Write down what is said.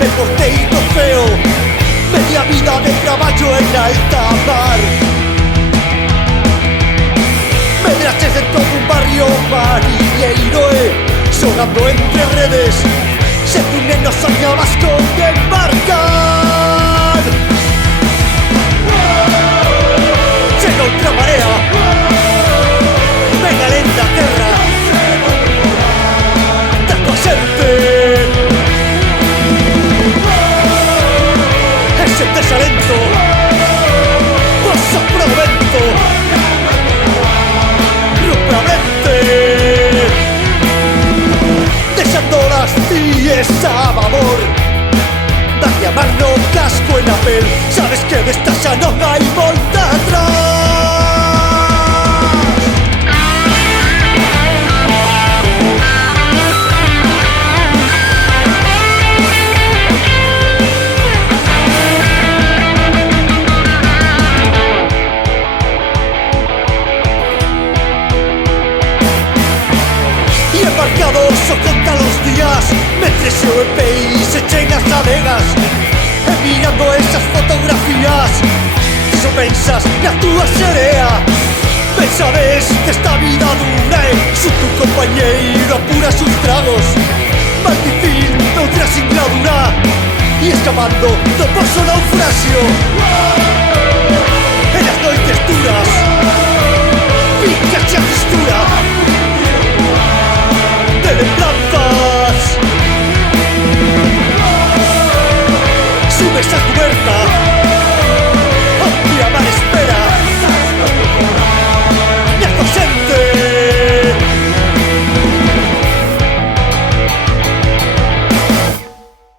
el porteito feo, media vida de traballo en alta mar. Medraches de todo un barrio mariñeiro xogando entre redes. Se tu neno soñabas con embarcar, chega outra marea, venga lenta a terra da tua xente. Ese desalento pasa por o vento, rompe a mente, deixando las tíes a babor. Dalle a mar no casco en a pel, sabes que desta xa non hai volta atrás. Embarcados o conta los días, mentre se o EPI se chen as navegas. E mirando esas fotografías, só pensas na túa xerea. Pensades desta vida dura su tu compañeiro apura sus tragos, maldicindo outra singladura e escapando do poso naufraxio. En as noites duras